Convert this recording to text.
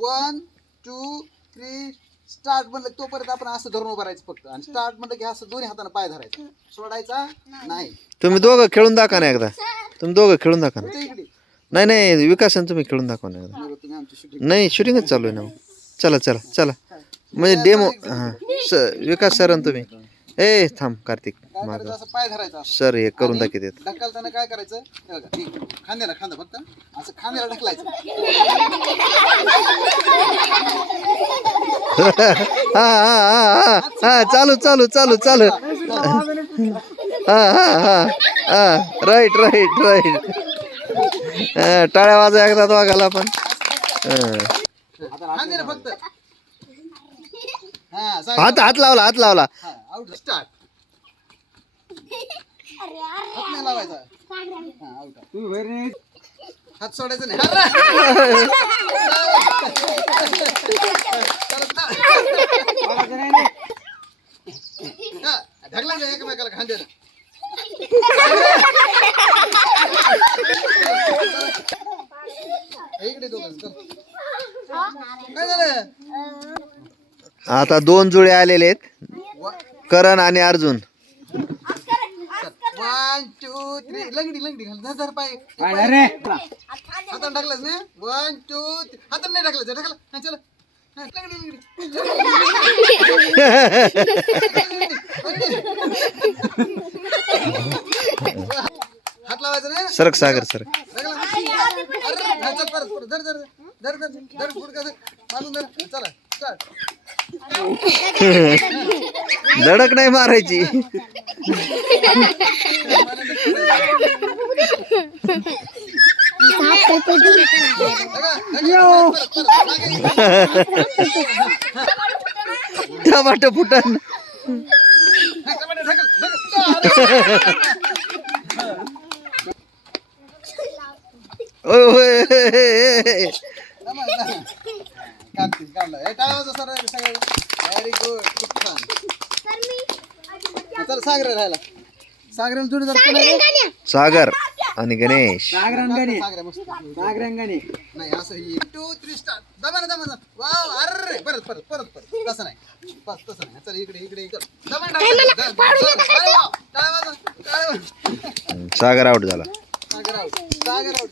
One two three start म्हणलं की तोपर्यंत आपण असं धरून उभं राहायचं फक्त. आणि स्टार्ट म्हणलं की असं दोन्ही हाताने पाय धरायचा. सोडायचा नाही. तुम्ही दोघं खेळून दाखवा ना एकदा. तुम्ही दोघं खेळून दाखवा ना. ते इकडे. नाही नाही विकास आणि तुम्ही खेळून दाखवा ना एकदा. बघा तुम्ही आमची shooting. नाही शूटिंगच चालू आहे ना. मग. चला चला चला. म्हणजे डेमो हां. स विकास सर आणि तुम्ही. ए थांब कार्तिक. काय माग करायचं असं पाय धरायचा. असं. सर हे करून आणि दाखवत आहेत ढकलताना काय करायचं? हे बघा, हे खांद्याला खांदा फक्त. असं खांद्याला ढकलायचं. हा हा हा हा. हा चालू चालू चालू चालू. हा हा हा. हा राईट राईट राईट टाळ्या वाजा एकदा वागायला हा. हात हात लावला हात लावला. हात सोडायचा नाही. अरे! हा, ढकलायचं एकमेकाला खांद्याला इकडे दोघं चल. काय झालं? आता दोन जुळे आलेले आहेत. वा- करण आणि अर्जुन. वन टू थ्री लंगडी लंगडी घाल. धर धर पाय. हाताने टाकलास ना वन टू हाताने नाही टाकलं ढकला. हा चला. हा, लंगडी लंगडी. हात लावायचा ना सरक सागर सरक हा, धडक नाही मारायची टमाट फुटन. व्हेरी गुड खूप छान चला सागर राहिला सागराला जोडीदार कोण आहे रे? सागर आणि गणेश. मस्त. नाही असं ही. टू थ्री स्टार्ट दमा ना दमा ना वाव अरे परत परत परत परत. तसं नाही. बस तसं नाही. चल इकडे इकडे इकडे. दमा ना, दमा ना, दमा ना. अरे वाव, टाळ्या वाजवा, टाळ्या वाजवा. सागर आउट झाला. Sagar out Sagar out Sagar out